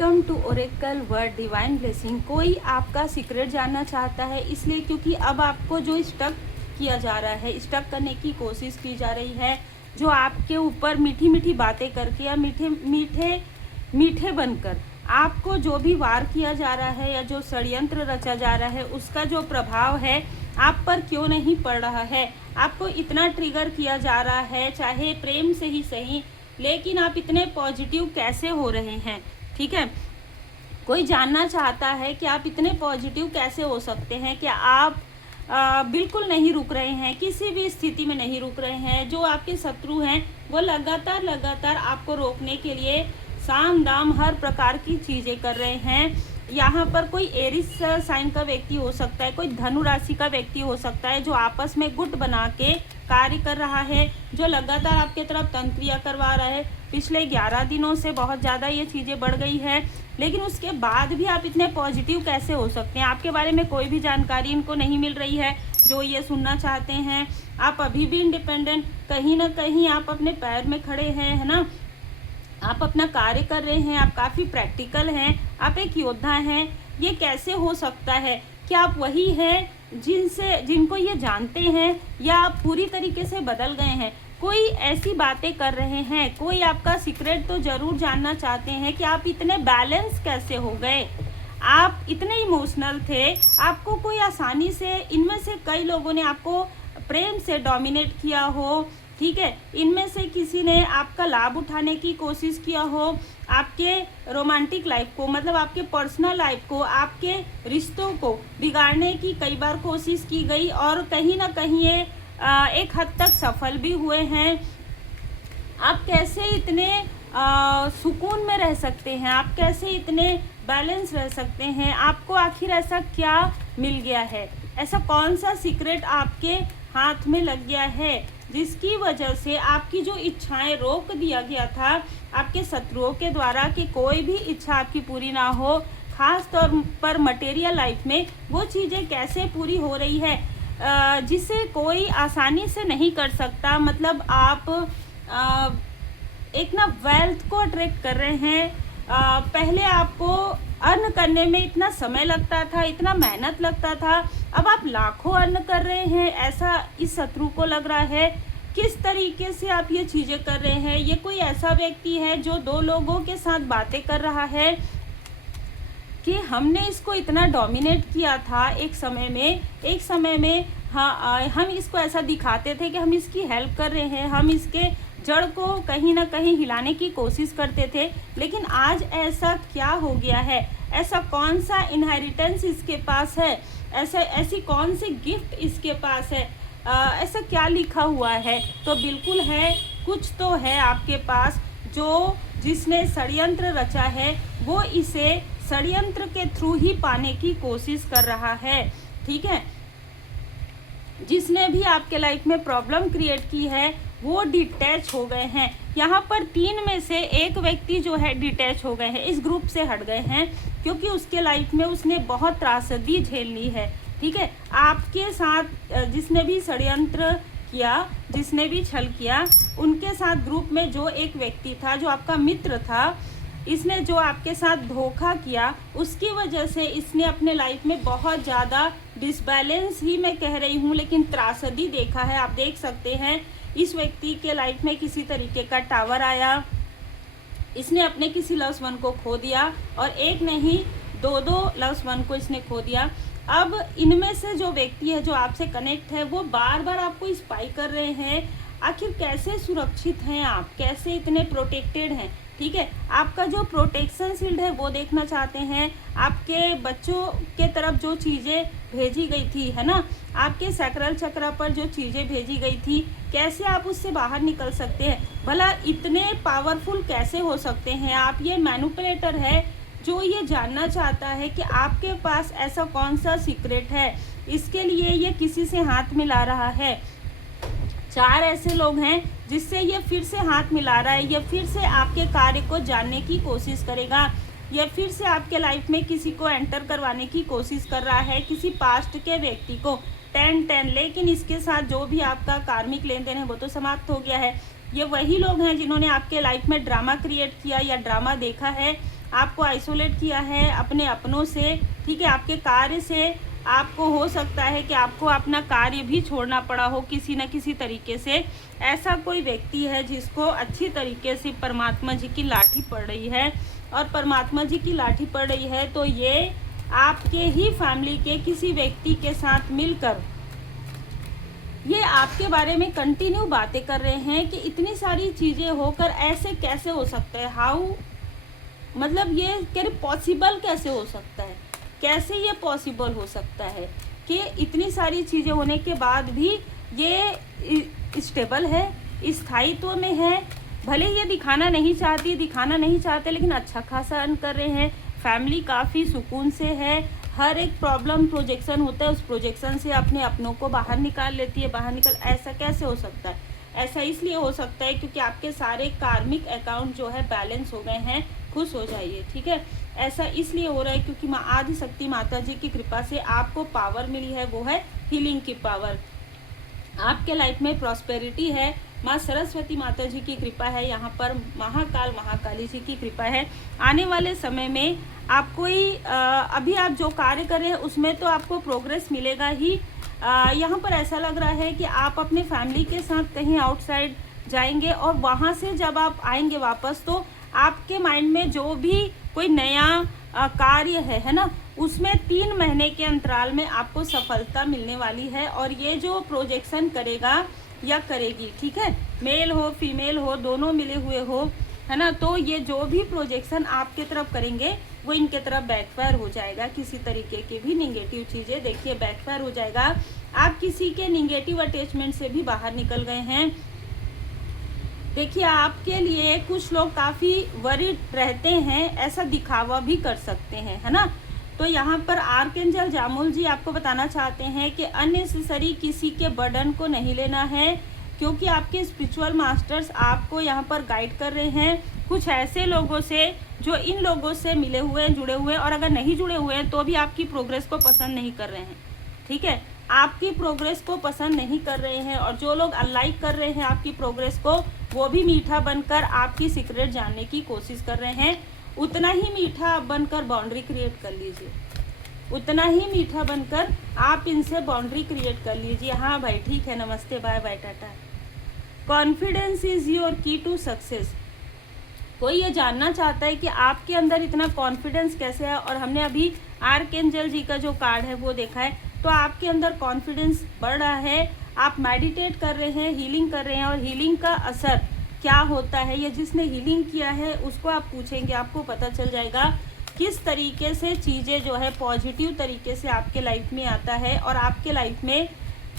Welcome to oracle word divine blessing. कोई आपका secret जानना चाहता है, इसलिए क्योंकि अब आपको जो स्टक किया जा रहा है, स्टक करने की कोशिश की जा रही है, जो आपके ऊपर मीठी मीठी बातें करके या मीठे मीठे मीठे बनकर आपको जो भी वार किया जा रहा है या जो षड्यंत्र रचा जा रहा है, उसका जो प्रभाव है आप पर क्यों नहीं पड़ रहा है। आपको इतना ट्रिगर किया जा रहा है, चाहे प्रेम से ही सही, लेकिन आप इतने पॉजिटिव कैसे हो रहे हैं। ठीक है, कोई जानना चाहता है कि आप इतने पॉजिटिव कैसे हो सकते हैं। क्या आप बिल्कुल नहीं रुक रहे हैं, किसी भी स्थिति में नहीं रुक रहे हैं। जो आपके शत्रु हैं वो लगातार आपको रोकने के लिए साम दाम हर प्रकार की चीज़ें कर रहे हैं। यहाँ पर कोई एरिस साइन का व्यक्ति हो सकता है, कोई धनु राशि का व्यक्ति हो सकता है, जो आपस में गुट बना के कार्य कर रहा है, जो लगातार आपके तरफ तंत्रिया करवा रहा है। पिछले 11 दिनों से बहुत ज़्यादा ये चीज़ें बढ़ गई है, लेकिन उसके बाद भी आप इतने पॉजिटिव कैसे हो सकते हैं। आपके बारे में कोई भी जानकारी इनको नहीं मिल रही है जो ये सुनना चाहते हैं। आप अभी भी इंडिपेंडेंट, कहीं ना कहीं आप अपने पैर में खड़े हैं, है ना। आप अपना कार्य कर रहे हैं, आप काफ़ी प्रैक्टिकल हैं, आप एक योद्धा हैं। ये कैसे हो सकता है? क्या आप वही हैं जिनको ये जानते हैं, या आप पूरी तरीके से बदल गए हैं? कोई ऐसी बातें कर रहे हैं, कोई आपका सीक्रेट तो ज़रूर जानना चाहते हैं कि आप इतने बैलेंस कैसे हो गए। आप इतने इमोशनल थे, आपको कोई आसानी से, इनमें से कई लोगों ने आपको प्रेम से डोमिनेट किया हो। ठीक है, इनमें से किसी ने आपका लाभ उठाने की कोशिश किया हो, आपके रोमांटिक लाइफ को, मतलब आपके पर्सनल लाइफ को, आपके रिश्तों को बिगाड़ने की कई बार कोशिश की गई, और कहीं ना कहीं ये एक हद तक सफल भी हुए हैं। आप कैसे इतने सुकून में रह सकते हैं, आप कैसे इतने बैलेंस रह सकते हैं? आपको आखिर ऐसा क्या मिल गया है? ऐसा कौन सा सीक्रेट आपके हाथ में लग गया है जिसकी वजह से आपकी जो इच्छाएं रोक दिया गया था आपके शत्रुओं के द्वारा कि कोई भी इच्छा आपकी पूरी ना हो। खास तौर पर मटेरियल लाइफ में वो चीज़ें कैसे पूरी हो रही है जिसे कोई आसानी से नहीं कर सकता। मतलब आप एक ना वेल्थ को अट्रैक्ट कर रहे हैं। पहले आपको अर्न करने में इतना समय लगता था, इतना मेहनत लगता था, अब आप लाखों अर्न कर रहे हैं, ऐसा इस शत्रु को लग रहा है। किस तरीके से आप ये चीज़ें कर रहे हैं? ये कोई ऐसा व्यक्ति है जो 2 लोगों के साथ बातें कर रहा है कि हमने इसको इतना डोमिनेट किया था एक समय में हाँ, हम इसको ऐसा दिखाते थे कि हम इसकी हेल्प कर रहे हैं, हम इसके जड़ को कहीं ना कहीं हिलाने की कोशिश करते थे। लेकिन आज ऐसा क्या हो गया है? ऐसा कौन सा इनहेरिटेंस इसके पास है? ऐसी कौन सी गिफ्ट इसके पास है? ऐसा क्या लिखा हुआ है? तो बिल्कुल है, कुछ तो है आपके पास। जिसने षड्यंत्र रचा है वो इसे षड्यंत्र के थ्रू ही पाने की कोशिश कर रहा है। ठीक है, जिसने भी आपके लाइफ में प्रॉब्लम क्रिएट की है वो डिटैच हो गए हैं। यहाँ पर 3 में से एक व्यक्ति जो है डिटैच हो गए हैं, इस ग्रुप से हट गए हैं, क्योंकि उसके लाइफ में उसने बहुत त्रासदी झेल ली है। ठीक है, आपके साथ जिसने भी षड्यंत्र किया, जिसने भी छल किया, उनके साथ ग्रुप में जो एक व्यक्ति था, जो आपका मित्र था, इसने जो आपके साथ धोखा किया, उसकी वजह से इसने अपने लाइफ में बहुत ज़्यादा डिसबैलेंस ही मैं कह रही हूँ, लेकिन त्रासदी देखा है। आप देख सकते हैं इस व्यक्ति के लाइफ में किसी तरीके का टावर आया, इसने अपने किसी लव्स वन को खो दिया, और एक नहीं 2 लव्स वन को इसने खो दिया। अब इनमें से जो व्यक्ति है जो आपसे कनेक्ट है, वो बार बार आपको स्पाई कर रहे हैं। आखिर कैसे सुरक्षित हैं आप, कैसे इतने प्रोटेक्टेड हैं? ठीक है, आपका जो प्रोटेक्शन शील्ड है वो देखना चाहते हैं। आपके बच्चों के तरफ जो चीज़ें भेजी गई थी, है ना, आपके सैक्रल चक्र पर जो चीज़ें भेजी गई थी, कैसे आप उससे बाहर निकल सकते हैं? भला इतने पावरफुल कैसे हो सकते हैं आप? ये मैनिपुलेटर है जो ये जानना चाहता है कि आपके पास ऐसा कौन सा सीक्रेट है। इसके लिए ये किसी से हाथ मिला रहा है। 4 ऐसे लोग हैं जिससे ये फिर से हाथ मिला रहा है। ये फिर से आपके कार्य को जानने की कोशिश करेगा। ये फिर से आपके लाइफ में किसी को एंटर करवाने की कोशिश कर रहा है, किसी पास्ट के व्यक्ति को। 10-10, लेकिन इसके साथ जो भी आपका कार्मिक लेन देन है वो तो समाप्त हो गया है। ये वही लोग हैं जिन्होंने आपके लाइफ में ड्रामा क्रिएट किया या ड्रामा देखा है, आपको आइसोलेट किया है अपने अपनों से, ठीक है। आपके कार्य से आपको हो सकता है कि आपको अपना कार्य भी छोड़ना पड़ा हो किसी न किसी तरीके से। ऐसा कोई व्यक्ति है जिसको अच्छी तरीके से परमात्मा जी की लाठी पड़ रही है, और परमात्मा जी की लाठी पड़ रही है तो ये आपके ही फैमिली के किसी व्यक्ति के साथ मिलकर ये आपके बारे में कंटिन्यू बातें कर रहे हैं कि इतनी सारी चीज़ें होकर ऐसे कैसे हो सकता है, हाउ, मतलब ये कह रहे पॉसिबल कैसे हो सकता है, कैसे ये पॉसिबल हो सकता है कि इतनी सारी चीज़ें होने के बाद भी ये स्टेबल है, स्थायित्व में है। भले ये दिखाना नहीं चाहते, लेकिन अच्छा खासा अर्न कर रहे हैं। फैमिली काफ़ी सुकून से है। हर एक प्रॉब्लम प्रोजेक्शन होता है, उस प्रोजेक्शन से अपने अपनों को बाहर निकाल लेती है। ऐसा कैसे हो सकता है? ऐसा इसलिए हो सकता है क्योंकि आपके सारे कार्मिक अकाउंट जो है बैलेंस हो गए हैं। खुश हो जाइए, ठीक है। ऐसा इसलिए हो रहा है क्योंकि माँ आदिशक्ति माता जी की कृपा से आपको पावर मिली है, वो है हीलिंग की पावर। आपके लाइफ में प्रॉस्पेरिटी है, माँ सरस्वती माता जी की कृपा है, यहाँ पर महाकाली जी की कृपा है। आने वाले समय में आपको ही अभी आप जो कार्य कर रहे हैं उसमें तो आपको प्रोग्रेस मिलेगा ही। यहाँ पर ऐसा लग रहा है कि आप अपने फैमिली के साथ कहीं आउटसाइड जाएंगे और वहाँ से जब आप आएंगे वापस तो आपके माइंड में जो भी कोई नया कार्य है ना, उसमें 3 महीने के अंतराल में आपको सफलता मिलने वाली है। और ये जो प्रोजेक्शन करेगा या करेगी, ठीक है, मेल हो फीमेल हो दोनों मिले हुए हो, है ना, तो ये जो भी प्रोजेक्शन आपके तरफ करेंगे वो इनके तरफ बैकफायर हो जाएगा। किसी तरीके की भी निगेटिव चीज़ें देखिए बैकफायर हो जाएगा। आप किसी के निगेटिव अटैचमेंट से भी बाहर निकल गए हैं। देखिए आपके लिए कुछ लोग काफ़ी वरीड रहते हैं, ऐसा दिखावा भी कर सकते हैं, है ना। तो यहाँ पर आर्कएंजल जामुल जी आपको बताना चाहते हैं कि अननेसेसरी किसी के बर्डन को नहीं लेना है, क्योंकि आपके स्पिरिचुअल मास्टर्स आपको यहाँ पर गाइड कर रहे हैं कुछ ऐसे लोगों से जो इन लोगों से मिले हुए हैं, जुड़े हुए हैं, और अगर नहीं जुड़े हुए हैं तो भी आपकी प्रोग्रेस को पसंद नहीं कर रहे हैं, ठीक है, आपकी प्रोग्रेस को पसंद नहीं कर रहे हैं। और जो लोग अनलाइक कर रहे हैं आपकी प्रोग्रेस को, वो भी मीठा बनकर आपकी सीक्रेट जानने की कोशिश कर रहे हैं। उतना ही मीठा आप बनकर बाउंड्री क्रिएट कर लीजिए, उतना ही मीठा बनकर आप इनसे बाउंड्री क्रिएट कर लीजिए। हाँ भाई ठीक है, नमस्ते, bye bye, tata. Confidence is your key to success. कोई ये जानना चाहता है कि आपके अंदर इतना कॉन्फिडेंस कैसे है, और हमने अभी आर्कएंजल जी का जो कार्ड है वो देखा है, तो आपके अंदर कॉन्फिडेंस बढ़ रहा है। आप मेडिटेट कर रहे हैं, हीलिंग कर रहे हैं, और हीलिंग का असर क्या होता है ये जिसने हीलिंग किया है उसको आप पूछेंगे, आपको पता चल जाएगा किस तरीके से चीज़ें जो है पॉजिटिव तरीके से आपके लाइफ में आता है। और आपके लाइफ में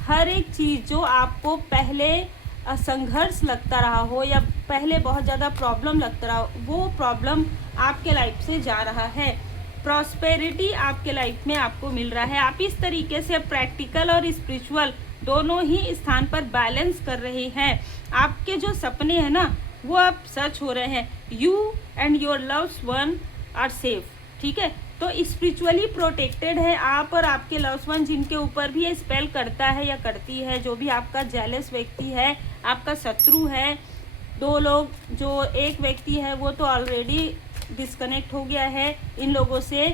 हर एक चीज़ जो आपको पहले संघर्ष लगता रहा हो या पहले बहुत ज़्यादा प्रॉब्लम लगता रहा हो, वो प्रॉब्लम आपके लाइफ से जा रहा है। प्रॉस्पेरिटी आपके लाइफ में आपको मिल रहा है। आप इस तरीके से प्रैक्टिकल और स्पिरिचुअल दोनों ही स्थान पर बैलेंस कर रहे हैं। आपके जो सपने हैं ना वो अब सच हो रहे हैं। You and your loved one are safe, ठीक है। तो स्पिरिचुअली प्रोटेक्टेड है आप और आपके लव्ड वन, जिनके ऊपर भी ये स्पेल करता है या करती है, जो भी आपका जेलस व्यक्ति है, आपका शत्रु है। 2 लोग, जो एक व्यक्ति है वो तो ऑलरेडी डिस्कनेक्ट हो गया है इन लोगों से,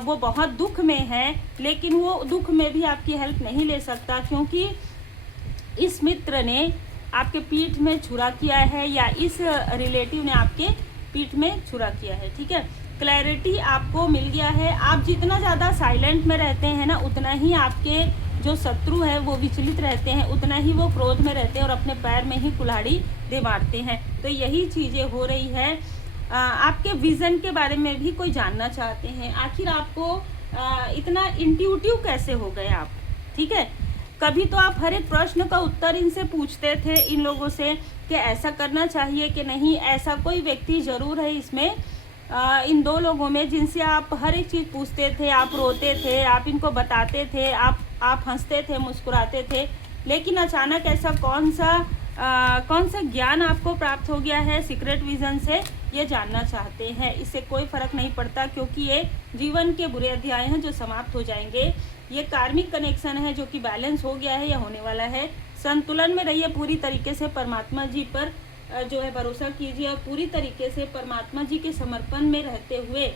वो बहुत दुख में है, लेकिन वो दुख में भी आपकी हेल्प नहीं ले सकता, क्योंकि इस मित्र ने आपके पीठ में छुरा किया है या इस रिलेटिव ने आपके पीठ में छुरा किया है, ठीक है। क्लैरिटी आपको मिल गया है। आप जितना ज़्यादा साइलेंट में रहते हैं ना, उतना ही आपके जो शत्रु है वो विचलित रहते हैं, उतना ही वो क्रोध में रहते हैं और अपने पैर में ही कुल्हाड़ी दे मारते हैं। तो यही चीज़ें हो रही है। आपके विज़न के बारे में भी कोई जानना चाहते हैं, आखिर आपको इतना इंट्यूटिव कैसे हो गए आप, ठीक है। कभी तो आप हर एक प्रश्न का उत्तर इनसे पूछते थे, इन लोगों से, कि ऐसा करना चाहिए कि नहीं। ऐसा कोई व्यक्ति ज़रूर है इसमें, इन 2 लोगों में, जिनसे आप हर एक चीज़ पूछते थे, आप रोते थे, आप इनको बताते थे, आप हंसते थे, मुस्कुराते थे, लेकिन अचानक ऐसा कौन सा ज्ञान आपको प्राप्त हो गया है सीक्रेट विजन से, ये जानना चाहते हैं। इससे कोई फ़र्क नहीं पड़ता, क्योंकि ये जीवन के बुरे अध्याय हैं जो समाप्त हो जाएंगे। ये कार्मिक कनेक्शन है जो कि बैलेंस हो गया है या होने वाला है। संतुलन में रहिए पूरी तरीके से, परमात्मा जी पर जो है भरोसा कीजिए और पूरी तरीके से परमात्मा जी के समर्पण में रहते हुए,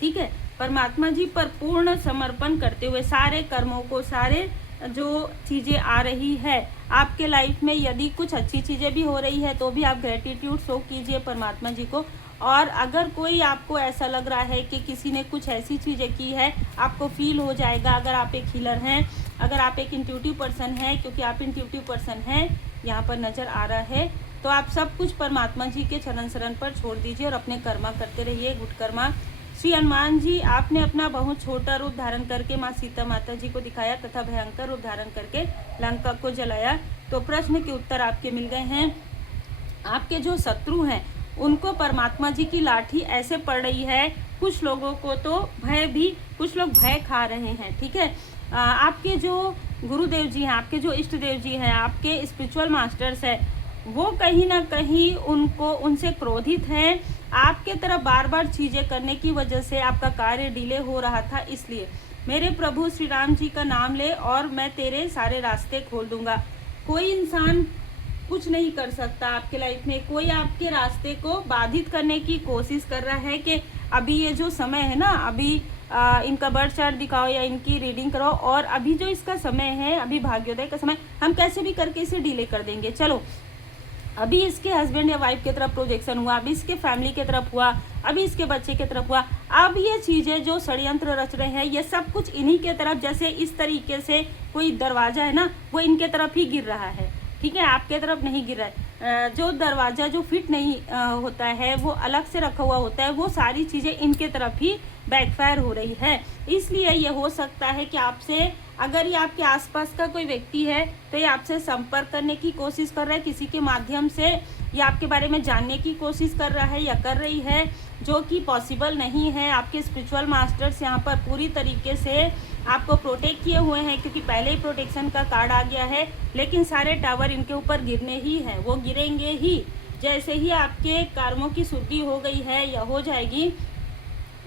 ठीक है, परमात्मा जी पर पूर्ण समर्पण करते हुए सारे कर्मों को, सारे जो चीज़ें आ रही है आपके लाइफ में, यदि कुछ अच्छी चीज़ें भी हो रही है तो भी आप ग्रेटिट्यूड शो कीजिए परमात्मा जी को। और अगर कोई आपको ऐसा लग रहा है कि किसी ने कुछ ऐसी चीज़ें की है, आपको फील हो जाएगा। अगर आप एक हीलर हैं, अगर आप एक इंट्यूटिव पर्सन हैं, क्योंकि आप इंट्यूटिव पर्सन हैं यहाँ पर नज़र आ रहा है, तो आप सब कुछ परमात्मा जी के चरण शरण पर छोड़ दीजिए और अपने कर्मा करते रहिए, गुड कर्मा। श्री हनुमान जी, आपने अपना बहुत छोटा रूप धारण करके माँ सीता माता जी को दिखाया तथा भयंकर रूप धारण करके लंका को जलाया। तो प्रश्न के उत्तर आपके मिल गए हैं। आपके जो शत्रु हैं उनको परमात्मा जी की लाठी ऐसे पड़ रही है, कुछ लोगों को तो भय भी, कुछ लोग भय खा रहे हैं, ठीक है। आपके जो गुरुदेव जी हैं, आपके जो इष्ट देव जी हैं, आपके स्पिरिचुअल मास्टर्स हैं, वो कहीं ना कहीं उनसे क्रोधित हैं। आपके तरफ बार बार चीज़ें करने की वजह से आपका कार्य डिले हो रहा था। इसलिए मेरे प्रभु श्री राम जी का नाम ले और मैं तेरे सारे रास्ते खोल दूंगा। कोई इंसान कुछ नहीं कर सकता आपके लाइफ में, कोई आपके रास्ते को बाधित करने की कोशिश कर रहा है कि अभी ये जो समय है ना, अभी इनका बर्थ चार्ट दिखाओ या इनकी रीडिंग कराओ, और अभी जो इसका समय है, अभी भाग्योदय का समय, हम कैसे भी करके इसे डिले कर देंगे। चलो, अभी इसके हस्बैंड या वाइफ की तरफ प्रोजेक्शन हुआ, अभी इसके फैमिली की तरफ हुआ, अभी इसके बच्चे की तरफ हुआ। अब ये चीज़ें जो षड्यंत्र रच रहे हैं, ये सब कुछ इन्हीं के तरफ, जैसे इस तरीके से कोई दरवाज़ा है ना, वो इनके तरफ ही गिर रहा है, ठीक है, आपके तरफ नहीं गिर रहा है। जो दरवाज़ा जो फिट नहीं होता है, वो अलग से रखा हुआ होता है, वो सारी चीज़ें इनके तरफ ही बैकफायर हो रही है। इसलिए ये हो सकता है कि आपसे, अगर ये आपके आसपास का कोई व्यक्ति है तो ये आपसे संपर्क करने की कोशिश कर रहा है, किसी के माध्यम से या आपके बारे में जानने की कोशिश कर रहा है या कर रही है, जो कि पॉसिबल नहीं है। आपके स्पिरिचुअल मास्टर्स यहाँ पर पूरी तरीके से आपको प्रोटेक्ट किए हुए हैं, क्योंकि पहले ही प्रोटेक्शन का कार्ड आ गया है, लेकिन सारे टावर इनके ऊपर गिरने ही हैं, वो गिरेंगे ही। जैसे ही आपके कर्मों की शुद्धि हो गई है या हो जाएगी,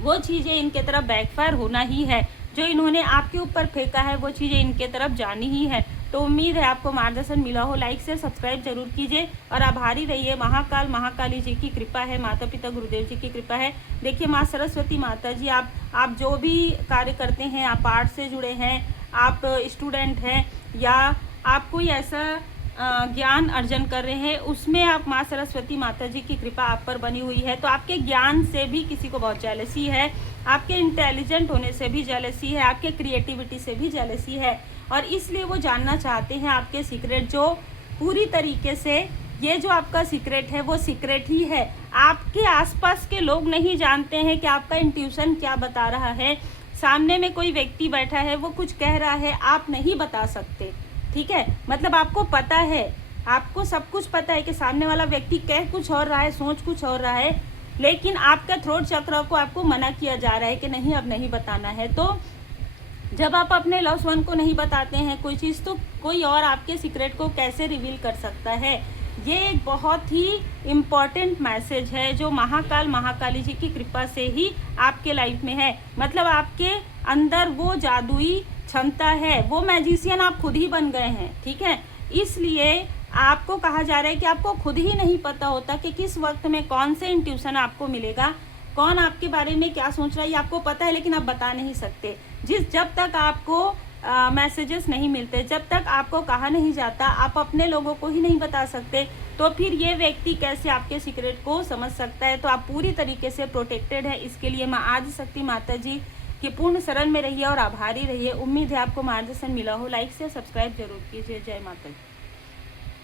वो चीज़ें इनके तरफ बैकफायर होना ही है। जो इन्होंने आपके ऊपर फेंका है वो चीज़ें इनके तरफ जानी ही है। तो उम्मीद है आपको मार्गदर्शन मिला हो। लाइक से सब्सक्राइब जरूर कीजिए और आभारी रहिए। महाकाल महाकाली जी की कृपा है, माता पिता गुरुदेव जी की कृपा है। देखिए, माँ सरस्वती माता जी, आप जो भी कार्य करते हैं, आप आर्ट से जुड़े हैं, आप स्टूडेंट हैं, या आप कोई ऐसा ज्ञान अर्जन कर रहे हैं, उसमें आप माँ सरस्वती माता जी की कृपा आप पर बनी हुई है। तो आपके ज्ञान से भी किसी को बहुत जेलसी है, आपके इंटेलिजेंट होने से भी जेलसी है, आपके क्रिएटिविटी से भी जेलसी है, और इसलिए वो जानना चाहते हैं आपके सीक्रेट, जो पूरी तरीके से ये जो आपका सीक्रेट है वो सीक्रेट ही है। आपके आसपास के लोग नहीं जानते हैं कि आपका इंट्यूशन क्या बता रहा है। सामने में कोई व्यक्ति बैठा है, वो कुछ कह रहा है, आप नहीं बता सकते, ठीक है। मतलब आपको पता है, आपको सब कुछ पता है कि सामने वाला व्यक्ति कह कुछ और रहा है, सोच कुछ और रहा है, लेकिन आपका थ्रोट चक्र को आपको मना किया जा रहा है कि नहीं, अब नहीं बताना है। तो जब आप अपने लव्ड वन को नहीं बताते हैं कोई चीज़, तो कोई और आपके सीक्रेट को कैसे रिवील कर सकता है। ये एक बहुत ही इम्पॉर्टेंट मैसेज है जो महाकाल महाकाली जी की कृपा से ही आपके लाइफ में है। मतलब आपके अंदर वो जादुई क्षमता है, वो मैजिशियन आप खुद ही बन गए हैं, ठीक है। इसलिए आपको कहा जा रहा है कि आपको खुद ही नहीं पता होता कि किस वक्त में कौन से इंट्यूशन आपको मिलेगा, कौन आपके बारे में क्या सोच रहा है। ये आपको पता है, लेकिन आप बता नहीं सकते। जब तक आपको मैसेजेस नहीं मिलते, जब तक आपको कहा नहीं जाता, आप अपने लोगों को ही नहीं बता सकते, तो फिर ये व्यक्ति कैसे आपके सीक्रेट को समझ सकता है। तो आप पूरी तरीके से प्रोटेक्टेड है। इसके लिए माँ आदिशक्ति माता जी की पूर्ण शरण में रहिए और आभारी रहिए। उम्मीद है आपको मार्गदर्शन मिला हो। लाइक से सब्सक्राइब जरूर कीजिए। जय माता दी।